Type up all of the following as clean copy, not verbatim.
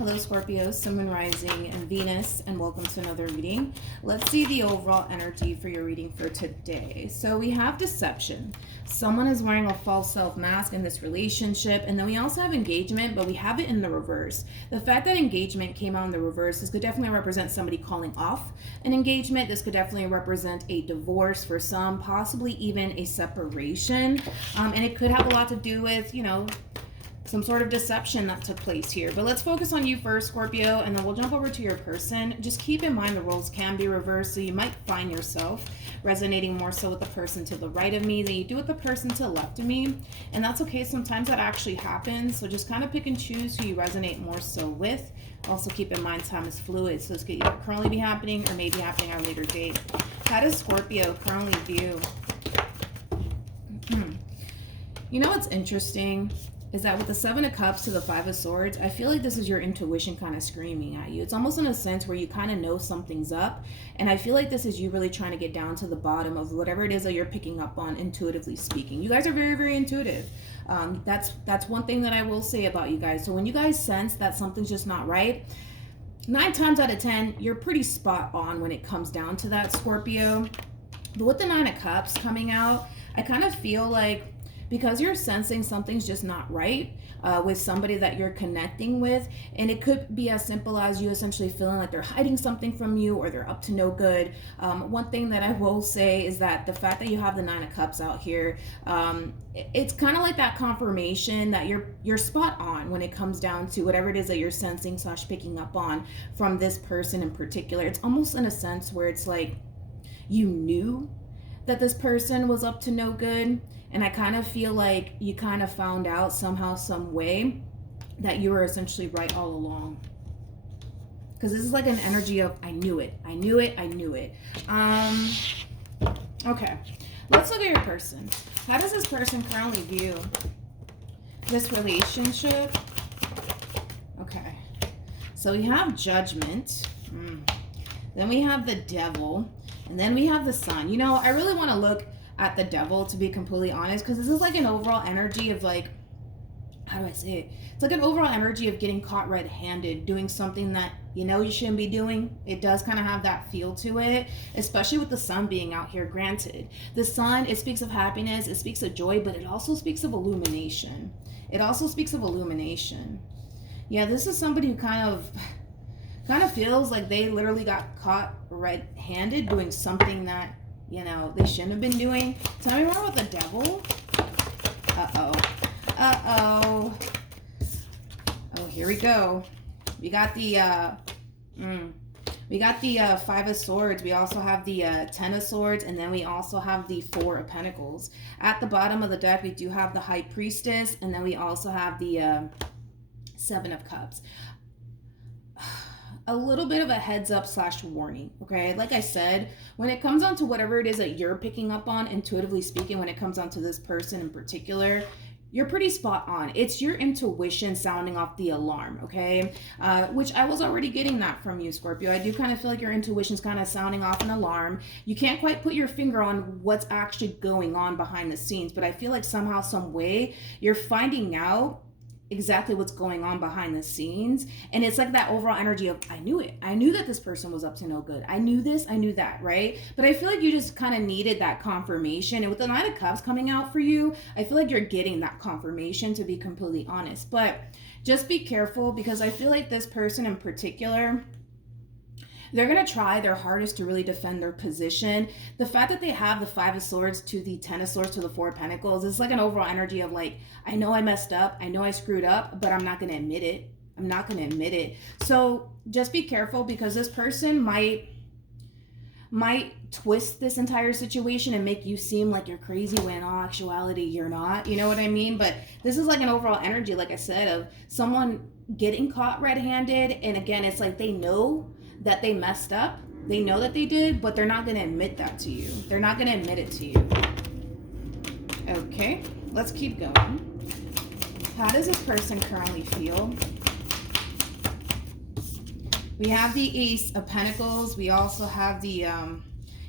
Hello Scorpio, Sun, Moon, Rising, and Venus, and welcome to another reading. Let's see the overall energy for your reading for today. So we have deception. Someone is wearing a false self mask in this relationship, and then we also have engagement, but we have it in the reverse. The fact that engagement came out in the reverse, this could definitely represent somebody calling off an engagement. This could definitely represent a divorce for some, possibly even a separation. And it could have a lot to do with, some sort of deception that took place here. But let's focus on you first, Scorpio, and then we'll jump over to your person. Just keep in mind the roles can be reversed, so you might find yourself resonating more so with the person to the right of me than you do with the person to the left of me. And that's okay. Sometimes that actually happens. So just kind of pick and choose who you resonate more so with. Also keep in mind time is fluid, so this could either currently be happening or maybe happening at a later date. How does Scorpio currently view? You know what's interesting is that with the Seven of Cups to the Five of Swords, I feel like this is your intuition kind of screaming at you. It's almost in a sense where you kind of know something's up, and I feel like this is you really trying to get down to the bottom of whatever it is that you're picking up on, intuitively speaking. You guys are very, very intuitive. That's one thing that I will say about you guys. So when you guys sense that something's just not right, 9 times out of 10, you're pretty spot on when it comes down to that, Scorpio. But with the Nine of Cups coming out, I kind of feel like because you're sensing something's just not right with somebody that you're connecting with, and it could be as simple as you essentially feeling like they're hiding something from you or they're up to no good. One thing that I will say is that the fact that you have the Nine of Cups out here, it's kind of like that confirmation that you're spot on when it comes down to whatever it is that you're sensing / picking up on from this person in particular. It's almost in a sense where it's like you knew that this person was up to no good, and I kind of feel like you kind of found out somehow, some way that you were essentially right all along. Because this is like an energy of, I knew it. Okay, let's look at your person. How does this person currently view this relationship? Okay, so we have Judgment. Then we have the Devil. And then we have the Sun. I really want to look at the Devil, to be completely honest, because this is like an overall energy of like, how do I say it? It's like an overall energy of getting caught red-handed, doing something that you shouldn't be doing. It does kind of have that feel to it, especially with the Sun being out here. Granted, the Sun, it speaks of happiness, it speaks of joy, but it also speaks of illumination. Yeah, this is somebody who kind of feels like they literally got caught red-handed doing something that, they shouldn't have been doing. Tell me more about the Devil. Oh, here we go. We got the Five of Swords. We also have the Ten of Swords, and then we also have the Four of Pentacles. At the bottom of the deck, we do have the High Priestess, and then we also have the Seven of Cups. A little bit of a heads up / warning, okay? Like I said, when it comes on to whatever it is that you're picking up on, intuitively speaking, when it comes on to this person in particular, you're pretty spot on. It's your intuition sounding off the alarm, okay? Which I was already getting that from you, Scorpio. I do kind of feel like your intuition's kind of sounding off an alarm. You can't quite put your finger on what's actually going on behind the scenes, but I feel like somehow, some way, you're finding out exactly what's going on behind the scenes. And it's like that overall energy of, I knew it. I knew that this person was up to no good. I knew this, I knew that, right? But I feel like you just kind of needed that confirmation. And with the Nine of Cups coming out for you, I feel like you're getting that confirmation, to be completely honest. But just be careful, because I feel like this person in particular, they're going to try their hardest to really defend their position. The fact that they have the Five of Swords to the Ten of Swords to the Four of Pentacles is like an overall energy of like, I know I messed up. I know I screwed up, but I'm not going to admit it. So just be careful, because this person might twist this entire situation and make you seem like you're crazy when in all actuality you're not. You know what I mean? But this is like an overall energy, like I said, of someone getting caught red-handed. And again, it's like they know that they messed up. They know that they did, but they're not going to admit that to you. They're not going to admit it to you. Okay, let's keep going. How does this person currently feel? We have the Ace of Pentacles. We also have the,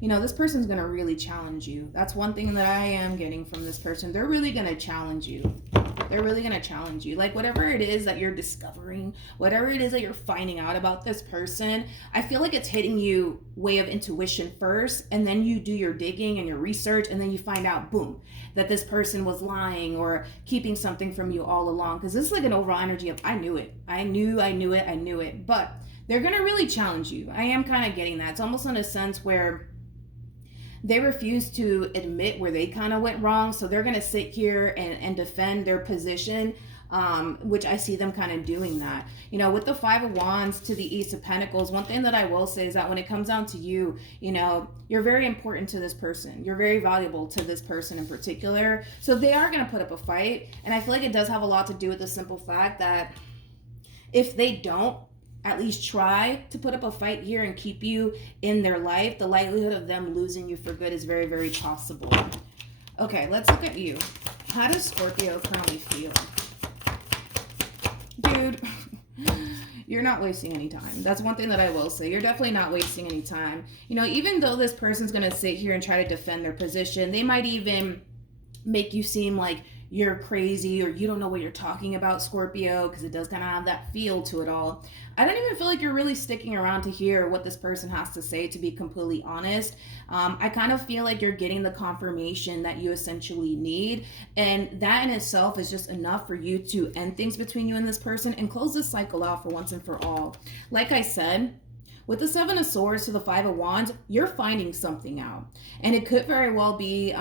this person's going to really challenge you. That's one thing that I am getting from this person. They're really going to challenge you. They're really going to challenge you. Like whatever it is that you're discovering, whatever it is that you're finding out about this person, I feel like it's hitting you way of intuition first, and then you do your digging and your research, and then you find out, boom, that this person was lying or keeping something from you all along. Because this is like an overall energy of, I knew it. I knew it. But they're going to really challenge you. I am kind of getting that. It's almost in a sense where they refuse to admit where they kind of went wrong. So they're going to sit here and defend their position, which I see them kind of doing that. You know, with the Five of Wands to the Ace of Pentacles, one thing that I will say is that when it comes down to you, you know, you're very important to this person. You're very valuable to this person in particular. So they are going to put up a fight. And I feel like it does have a lot to do with the simple fact that if they don't at least try to put up a fight here and keep you in their life, the likelihood of them losing you for good is very, very possible. Okay, let's look at you. How does Scorpio currently feel? Dude, you're not wasting any time. That's one thing that I will say. You're definitely not wasting any time. You know, even though this person's going to sit here and try to defend their position, they might even make you seem like you're crazy or you don't know what you're talking about, Scorpio, because it does kind of have that feel to it all. I don't even feel like you're really sticking around to hear what this person has to say, to be completely honest. I kind of feel like you're getting the confirmation that you essentially need, and that in itself is just enough for you to end things between you and this person and close this cycle out for once and for all. Like I said, with the Seven of Swords to the Five of Wands, you're finding something out, and it could very well be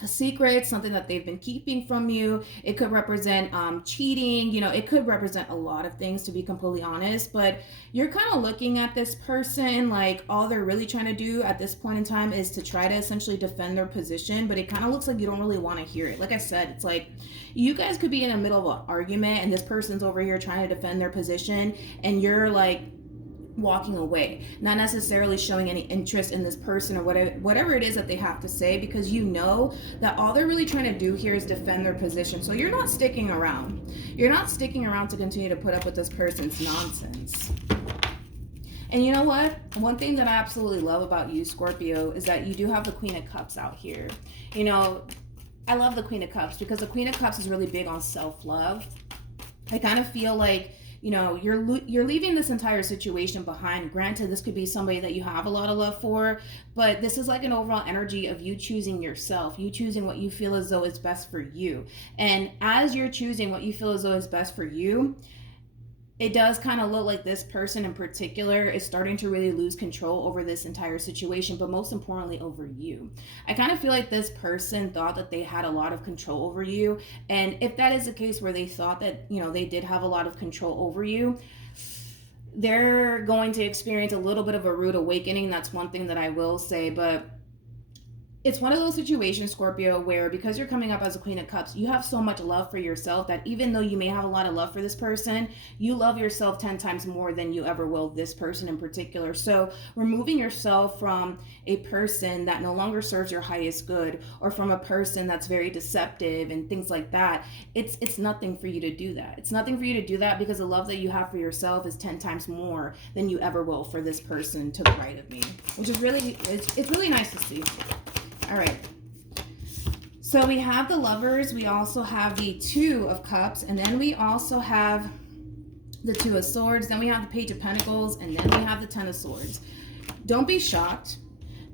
a secret, something that they've been keeping from you. It could represent cheating, you know, it could represent a lot of things, to be completely honest. But you're kind of looking at this person like all they're really trying to do at this point in time is to try to essentially defend their position, but it kind of looks like you don't really want to hear it. Like I said, it's like you guys could be in the middle of an argument and this person's over here trying to defend their position, and you're like walking away, not necessarily showing any interest in this person or whatever it is that they have to say, because you know that all they're really trying to do here is defend their position. So you're not sticking around. You're not sticking around to continue to put up with this person's nonsense. And you know what? One thing that I absolutely love about you, Scorpio, is that you do have the Queen of Cups out here. You know, I love the Queen of Cups because the Queen of Cups is really big on self-love. I kind of feel like, you know, you're leaving this entire situation behind. Granted, this could be somebody that you have a lot of love for, but this is like an overall energy of you choosing yourself, you choosing what you feel as though is best for you. And as you're choosing what you feel as though is best for you, it does kind of look like this person in particular is starting to really lose control over this entire situation, but most importantly over you. I kind of feel like this person thought that they had a lot of control over you. And if that is the case where they thought that, you know, they did have a lot of control over you, they're going to experience a little bit of a rude awakening. That's one thing that I will say. But it's one of those situations, Scorpio, where because you're coming up as a Queen of Cups, you have so much love for yourself that even though you may have a lot of love for this person, you love yourself 10 times more than you ever will this person in particular. So removing yourself from a person that no longer serves your highest good, or from a person that's very deceptive and things like that, it's nothing for you to do that. It's nothing for you to do that because the love that you have for yourself is 10 times more than you ever will for this person to the right of me, which is really, it's really nice to see. All right, so we have the Lovers, we also have the Two of Cups, and then we also have the Two of Swords, then we have the Page of Pentacles, and then we have the Ten of Swords. Don't be shocked.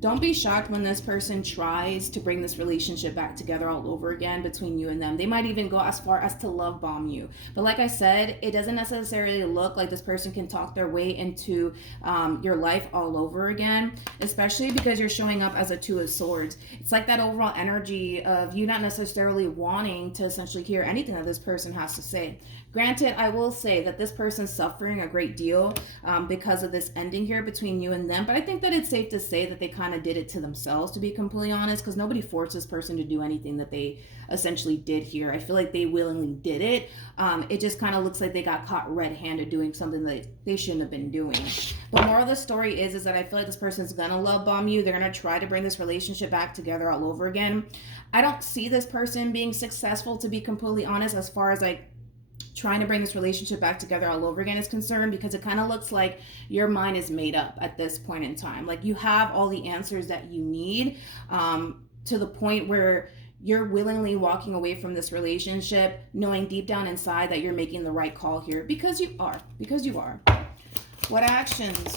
Don't be shocked when this person tries to bring this relationship back together all over again between you and them. They might even go as far as to love bomb you. But like I said, it doesn't necessarily look like this person can talk their way into your life all over again, especially because you're showing up as a Two of Swords. It's like that overall energy of you not necessarily wanting to essentially hear anything that this person has to say. Granted, I will say that this person's suffering a great deal because of this ending here between you and them, but I think that it's safe to say that they kind of did it to themselves, to be completely honest, because nobody forced this person to do anything that they essentially did here. I feel like they willingly did it. It just kind of looks like they got caught red-handed doing something that they shouldn't have been doing. But moral of the story is that I feel like this person's gonna love bomb you. They're gonna try to bring this relationship back together all over again. I don't see this person being successful, to be completely honest, as far as like trying to bring this relationship back together all over again is concerned, because it kind of looks like your mind is made up at this point in time. Like you have all the answers that you need to the point where you're willingly walking away from this relationship, knowing deep down inside that you're making the right call here, because you are. What actions?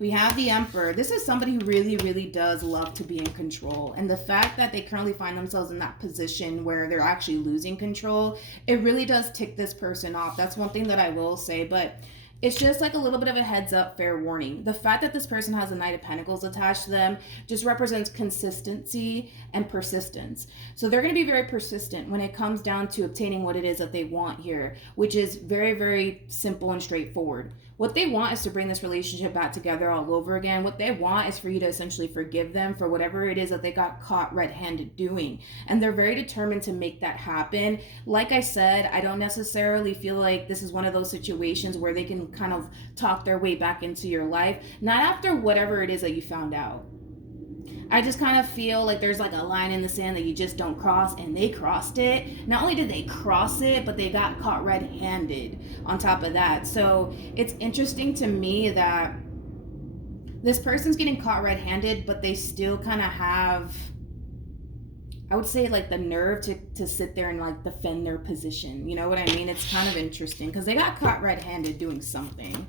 We have the Emperor. This is somebody who really, really does love to be in control. And the fact that they currently find themselves in that position where they're actually losing control, it really does tick this person off. That's one thing that I will say. But it's just like a little bit of a heads up, fair warning. The fact that this person has a Knight of Pentacles attached to them just represents consistency and persistence. So they're going to be very persistent when it comes down to obtaining what it is that they want here, which is very, very simple and straightforward. What they want is to bring this relationship back together all over again. What they want is for you to essentially forgive them for whatever it is that they got caught red-handed doing. And they're very determined to make that happen. Like I said, I don't necessarily feel like this is one of those situations where they can kind of talk their way back into your life. Not after whatever it is that you found out. I just kind of feel like there's like a line in the sand that you just don't cross, and they crossed it. Not only did they cross it, but they got caught red-handed on top of that. So it's interesting to me that this person's getting caught red-handed, but they still kind of have, I would say, like the nerve to sit there and like defend their position. You know what I mean? It's kind of interesting because they got caught red-handed doing something.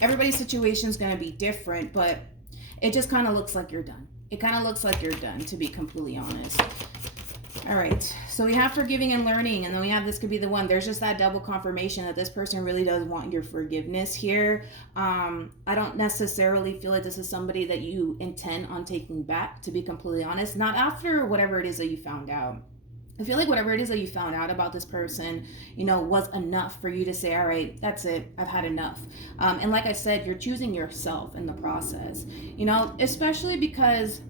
Everybody's situation is going to be different, but it just kind of looks like you're done. It kind of looks like you're done, to be completely honest. All right. So we have forgiving and learning, and then we have this could be the one. There's just that double confirmation that this person really does want your forgiveness here. I don't necessarily feel like this is somebody that you intend on taking back, to be completely honest. Not after whatever it is that you found out. I feel like whatever it is that you found out about this person, you know, was enough for you to say, all right, that's it. I've had enough. And like I said, you're choosing yourself in the process, you know, especially because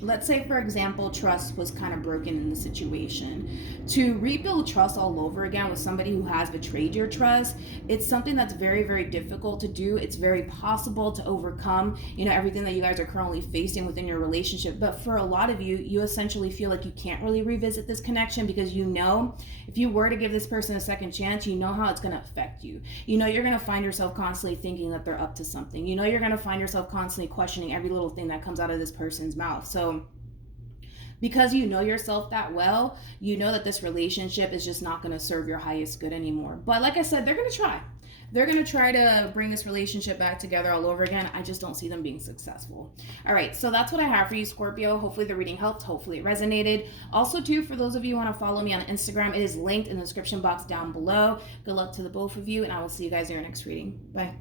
let's say, for example, trust was kind of broken in the situation. To rebuild trust all over again with somebody who has betrayed your trust, it's something that's very, very difficult to do. It's very possible to overcome, you know, everything that you guys are currently facing within your relationship. But for a lot of you, you essentially feel like you can't really revisit this connection because you know if you were to give this person a second chance, you know how it's going to affect you. You know you're going to find yourself constantly thinking that they're up to something. You know you're going to find yourself constantly questioning every little thing that comes out of this person's mouth. So because you know yourself that well, you know that this relationship is just not going to serve your highest good anymore. But like I said, they're going to try. They're going to try to bring this relationship back together all over again. I just don't see them being successful. All right, so that's what I have for you, Scorpio. Hopefully the reading helped. Hopefully it resonated. Also, too, for those of you who want to follow me on Instagram, it is linked in the description box down below. Good luck to the both of you, and I will see you guys in your next reading. Bye.